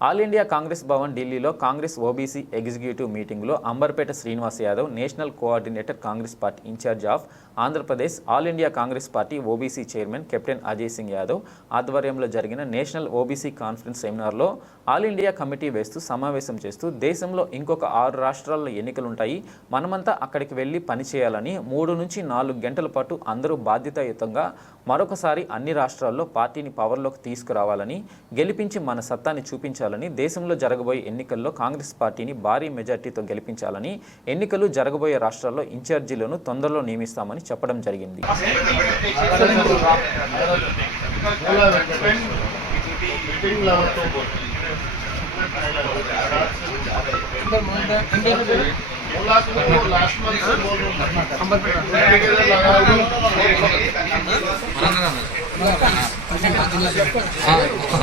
All India Congress Bhavan ఢిల్లీలో Congress OBC executive మీటింగ్లో Amberpet Srinivas Yadav national coordinator Congress party in charge of Andhra Pradesh all India Congress party OBC chairman captain Ajay Singh Yadav ఆధ్వర్యంలో జరిగిన national OBC conference సెమినార్లో all India committee వేస్తూ సమావేశం చేస్తూ దేశంలో ఇంకొక ఆరు రాష్ట్రాల్లో ఎన్నికలుంటాయి. మనమంతా అక్కడికి వెళ్ళి పనిచేయాలని మూడు నుంచి నాలుగు గంటల పాటు అందరూ బాధ్యతాయుతంగా మరొకసారి అన్ని రాష్ట్రాల్లో పార్టీని పవర్లోకి తీసుకురావాలని గెలిపించి మన సత్తాన్ని చూపించాలి ఉండాలని దేశంలో జరగబోయే ఎన్నికల్లో కాంగ్రెస్ పార్టీని భారీ మెజార్టీతో గెలిపించాలని ఎన్నికలు జరగబోయే రాష్ట్రాల్లో ఇన్ఛార్జీలను తొందరలో నియమిస్తామని చెప్పడం జరిగింది.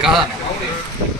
కాదా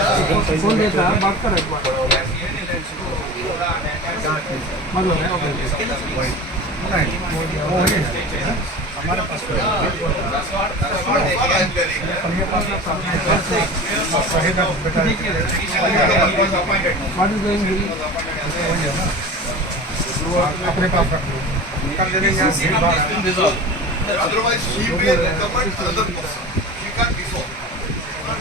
फ़ोन देता है बात करो एक बार मतलब है हमारे पास अपने पास रख लो निकल लेने यहाँ से otherwise she will comment other person she can dissolve